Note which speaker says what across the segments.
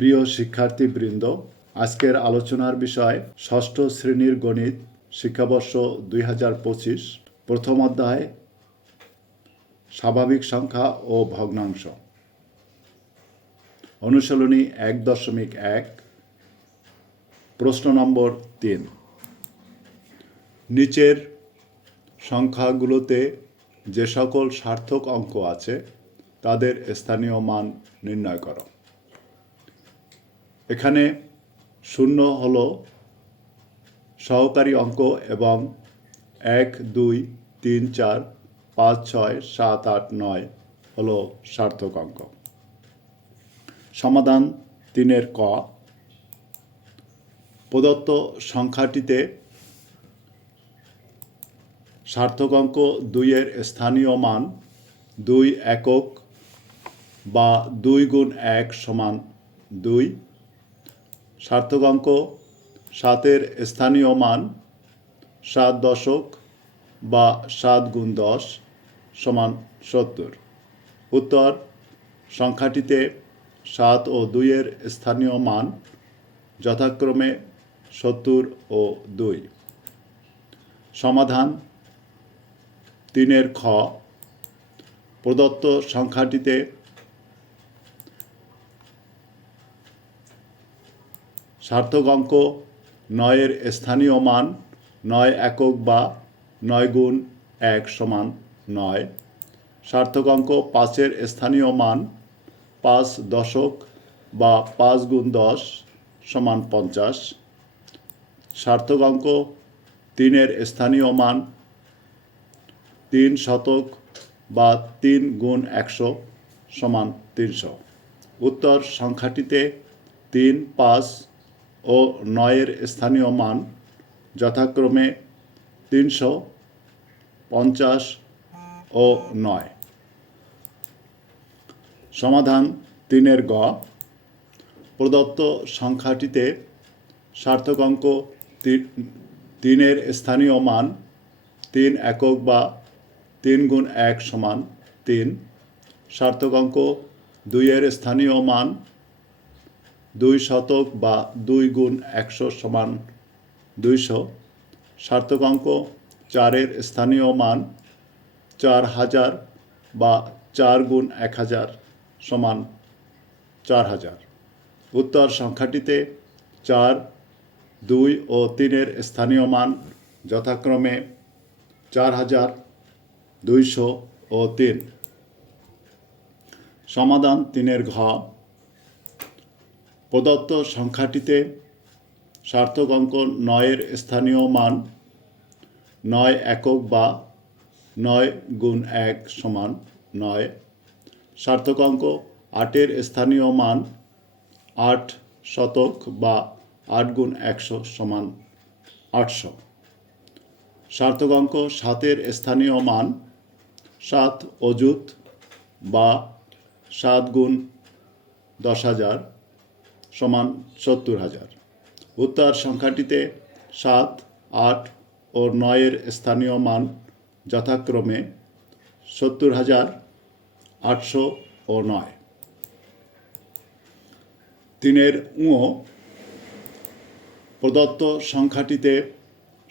Speaker 1: প্রিয় শিক্ষার্থীবৃন্দ আজকের আলোচনার বিষয় ষষ্ঠ শ্রেণীর গণিত শিক্ষাবর্ষ দুই হাজার পঁচিশ প্রথম অধ্যায় স্বাভাবিক সংখ্যা ও ভগ্নাংশ অনুশীলনী এক দশমিক এক প্রশ্ন নম্বর তিন নিচের সংখ্যাগুলোতে যে সকল সার্থক অঙ্ক আছে তাদের স্থানীয় মান নির্ণয় করো এখানে শূন্য হল সহকারী অঙ্ক এবং এক দুই তিন চার পাঁচ ছয় সাত আট নয় হল সার্থক অঙ্ক সমাধান তিনের ক প্রদত্ত সংখ্যাটিতে সার্থক অঙ্ক দুইয়ের স্থানীয় মান দুই একক বা দুই গুণ এক সমান দুই সার্থক অঙ্ক সাতের স্থানীয় মান সাত দশক বা সাত গুণ দশ সমান সত্তর উত্তর সংখ্যাটিতে সাত ও দুইয়ের স্থানীয় মান যথাক্রমে সত্তর ও দুই সমাধান তিনের খ প্রদত্ত সংখ্যাটিতে সার্থক অঙ্ক নয়ের স্থানীয় মান নয় একক বা নয় গুণ এক সমান নয় সার্থক অঙ্ক পাঁচের স্থানীয় মান পাঁচ দশক বা পাঁচ গুণ দশ সমান পঞ্চাশ সার্থক অঙ্ক তিনের স্থানীয় মান তিন শতক বা তিন গুণ একশো সমান তিনশো উত্তর সংখ্যাটিতে তিন পাঁচ ও নয়ের স্থানীয় মান যথাক্রমে তিনশো পঞ্চাশ ও নয় সমাধান তিনের গ প্রদত্ত সংখ্যাটিতে সার্থক অঙ্ক তিনের স্থানীয় মান তিন একক বা তিন গুণ এক সমান তিন সার্থক অঙ্ক দুইয়ের স্থানীয় মান দুই শতক বা দুই গুণ একশো সমান দুইশো সার্থক অঙ্ক চারের স্থানীয় মান চার হাজার বা চার গুণ এক হাজার সমান চার হাজার উত্তর সংখ্যাটিতে চার দুই ও তিনের স্থানীয় মান যথাক্রমে চার হাজার দুইশো ও তিন সমাধান তিনের ঘ প্রদত্ত সংখ্যাটিতে সার্থক অঙ্ক নয়ের স্থানীয় মান নয় একক বা নয় গুণ এক সমান নয় সার্থক অঙ্ক আটের স্থানীয় মান আট শতক বা আট গুণ একশো সমান আটশো সার্থক অঙ্ক সাতের স্থানীয় মান সাত অযুত বা সাত গুণ দশ হাজার সমান সত্তর হাজার উত্তর সংখ্যাটিতে সাত আট ও নয়ের স্থানীয় মান যথাক্রমে সত্তর হাজার আটশো ও নয় তিনের উঁ প্রদত্ত সংখ্যাটিতে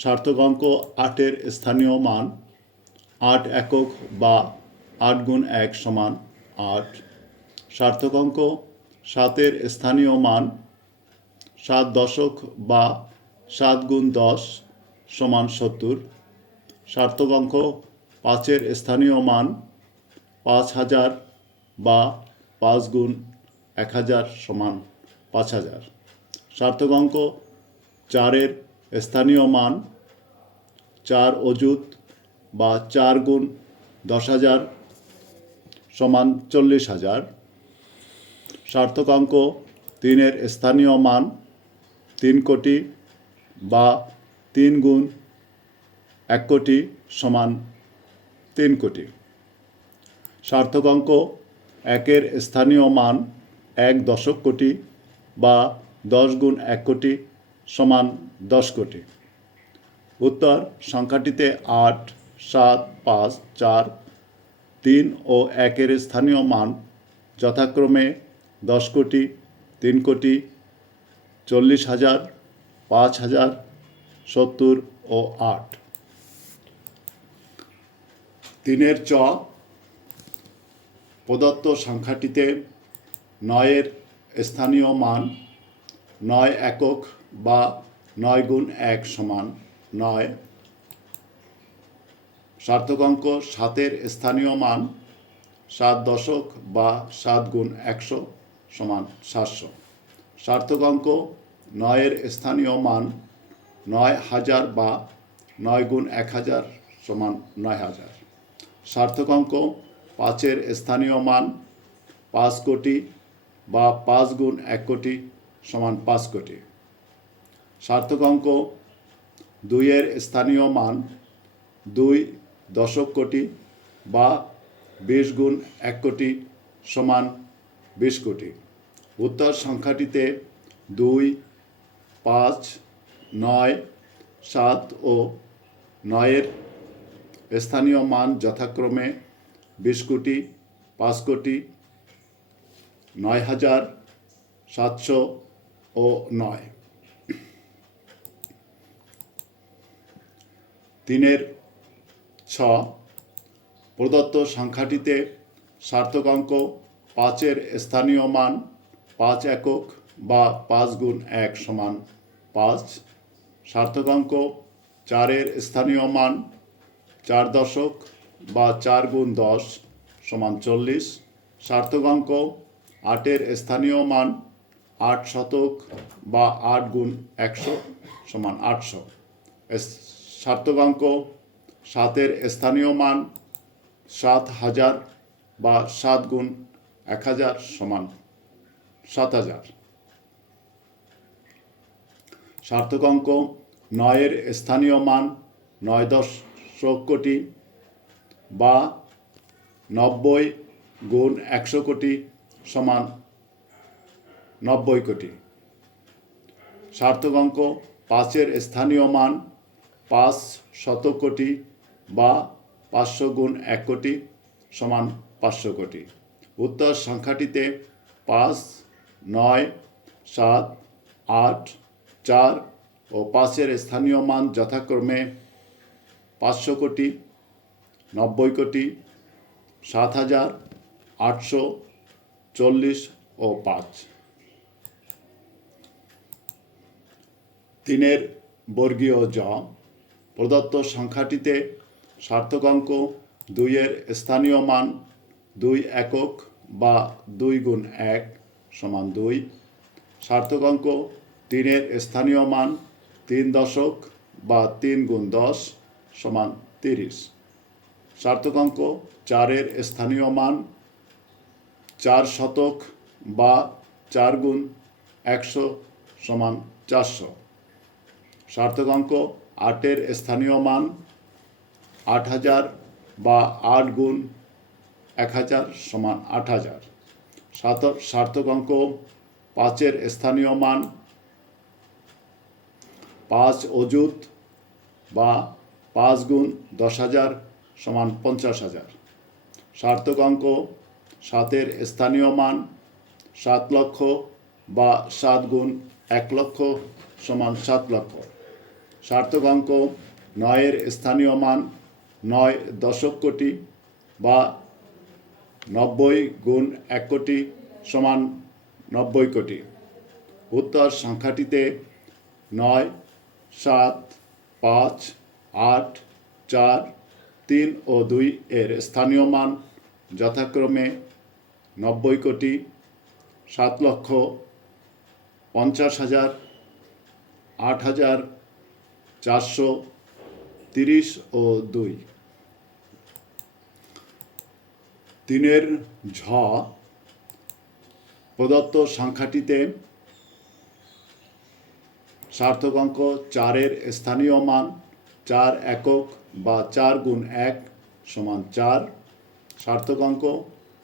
Speaker 1: সার্থক অঙ্ক আটের স্থানীয় মান আট একক বা আট গুণ এক সমান আট সার্থক অঙ্ক সাতের স্থানীয় মান সাত দশক বা সাত গুণ দশ সমান সত্তর সার্থক অঙ্ক পাঁচের স্থানীয় মান পাঁচ হাজার বা পাঁচ গুণ এক হাজার সমান পাঁচ হাজার সার্থক অঙ্ক চারের স্থানীয় মান চার অজুত বা চার গুণ দশ হাজার সমান চল্লিশ হাজার সার্থক অঙ্ক তিনের স্থানীয় মান তিন কোটি বা তিন গুণ এক কোটি সমান তিন কোটি সার্থক অঙ্ক একের স্থানীয় মান এক দশক কোটি বা দশ গুণ এক কোটি সমান দশ কোটি উত্তর সংখ্যাটিতে আট সাত পাঁচ চার তিন ও একের স্থানীয় মান যথাক্রমে দশ কোটি তিন কোটি চল্লিশ হাজার পাঁচ হাজার সত্তর ও আট তিনের চ প্রদত্ত সংখ্যাটিতে নয়ের স্থানীয় মান নয় একক বা নয় গুণ এক সমান নয় সার্থক অঙ্ক সাতের স্থানীয় মান সাত দশক বা সাত গুণ একশো সমান সাতশো সার্থক অঙ্ক নয়ের স্থানীয় মান নয় হাজার বা নয় গুণ এক হাজার সমান নয় হাজার সার্থক অঙ্ক পাঁচের স্থানীয় মান পাঁচ কোটি বা পাঁচ গুণ এক কোটি সমান পাঁচ কোটি সার্থক অঙ্ক দুইয়ের স্থানীয় মান দুই দশক কোটি বা বিশ গুণ এক কোটি সমান বিশ কোটি উত্তর সংখ্যাটিতে দুই পাঁচ নয় সাত ও নয়ের স্থানীয় মান যথাক্রমে বিশ কোটি পাঁচ কোটি নয় হাজার সাতশো ও নয় তিনের ছ প্রদত্ত সংখ্যাটিতে সার্থক অঙ্ক পাঁচের স্থানীয় মান পাঁচ একক বা পাঁচ গুণ এক সমান পাঁচ সার্থকাঙ্ক চারের স্থানীয় মান চার দশক বা চার গুণ দশ সমান চল্লিশ সার্থকাঙ্ক আটের স্থানীয় মান আট শতক বা আট গুণ একশো সমান আটশো সার্থকাঙ্ক সাতের স্থানীয় মান সাত হাজার বা সাত গুণ এক হাজার সমান সাত হাজার সার্থক অঙ্ক নয়ের স্থানীয় মান নয় দশ কোটি বা নব্বই গুণ একশো কোটি সমান নব্বই কোটি সার্থক অঙ্ক পাঁচের স্থানীয় মান পাঁচ শত কোটি বা পাঁচশো গুণ এক কোটি সমান পাঁচশো কোটি উত্তর সংখ্যাটিতে পাঁচ নয় সাত আট চার ও পাঁচের স্থানীয় মান যথাক্রমে পাঁচশো কোটি নব্বই কোটি সাত হাজার আটশো চল্লিশ ও পাঁচ তিনের বর্গীয় জ প্রদত্ত সংখ্যাটিতে সার্থক অঙ্ক দুইয়ের স্থানীয় মান দুই একক বা দুই গুণ এক সমান দুই সার্থক অঙ্ক তিনের স্থানীয় মান তিন দশক বা তিন গুণ দশ সমান তিরিশ সার্থক অঙ্ক চারের স্থানীয় মান চার শতক বা চার গুণ একশো সমান চারশো সার্থক অঙ্ক আটের স্থানীয় মান আট হাজার বা আট গুণ এক হাজার সমান আট হাজার সার্থক অঙ্ক পাঁচের স্থানীয় মান পাঁচ অজুত বা পাঁচ গুণ দশ হাজার সমান পঞ্চাশ হাজার সার্থক অঙ্ক সাতের স্থানীয় মান সাত লক্ষ বা সাত গুণ এক লক্ষ সমান সাত লক্ষ সার্থক অঙ্ক নয়ের স্থানীয় মান নয় দশক কোটি বা নব্বই গুণ এক কোটি সমান নব্বই কোটি উত্তর সংখ্যাটিতে নয় সাত পাঁচ আট চার তিন ও দুই এর স্থানীয় মান যথাক্রমে নব্বই কোটি সাত লক্ষ পঞ্চাশ হাজার আট হাজার চারশো তিরিশ ও দুই তিনের ঝ প্রদত্ত সংখ্যাটিতে সার্থক অঙ্ক চারের স্থানীয় মান চার একক বা চার গুণ এক সমান চার সার্থক অঙ্ক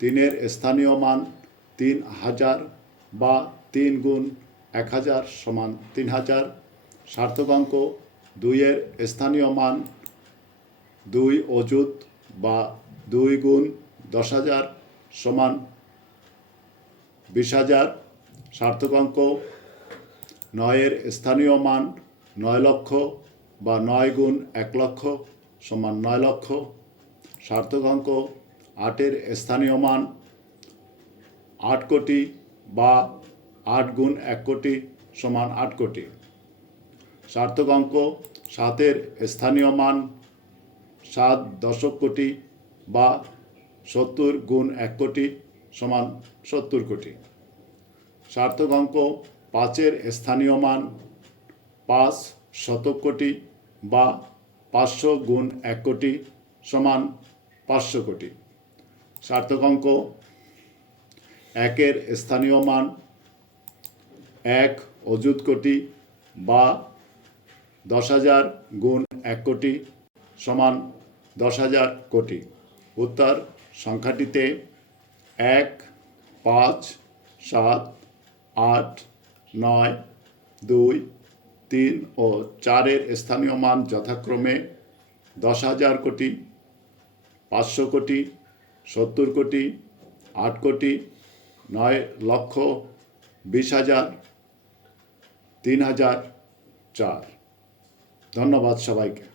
Speaker 1: তিনের স্থানীয় মান তিন হাজার বা তিন গুণ এক হাজার সমান তিন হাজার সার্থক অঙ্ক দুইয়ের স্থানীয় মান দুই অযুত বা দুই গুণ দশ হাজার সমান বিশ হাজার সার্থক অঙ্ক নয়ের স্থানীয় মান নয় লক্ষ বা নয় গুণ এক লক্ষ সমান নয় লক্ষ সার্থক অঙ্ক আটের স্থানীয় মান আট কোটি বা আট গুণ এক কোটি সমান আট কোটি সার্থক অঙ্ক সাতের স্থানীয় মান সাত দশক কোটি বা সত্তর গুণ এক কোটি সমান সত্তর কোটি সার্থক অঙ্ক পাঁচের স্থানীয় মান পাঁচ শতক কোটি বা পাঁচশো গুণ এক কোটি সমান পাঁচশো কোটি সার্থক অঙ্ক একের স্থানীয় মান এক অযুত কোটি বা দশ হাজার গুণ এক কোটি সমান দশ হাজার কোটি উত্তর সংখ্যাটিতে এক পাঁচ সাত আট নয় দুই তিন ও চারের স্থানীয় মান যথাক্রমে দশ হাজার কোটি পাঁচশো কোটি সত্তর কোটি আট কোটি নয় লক্ষ বিশ হাজার তিন হাজার চার ধন্যবাদ সবাইকে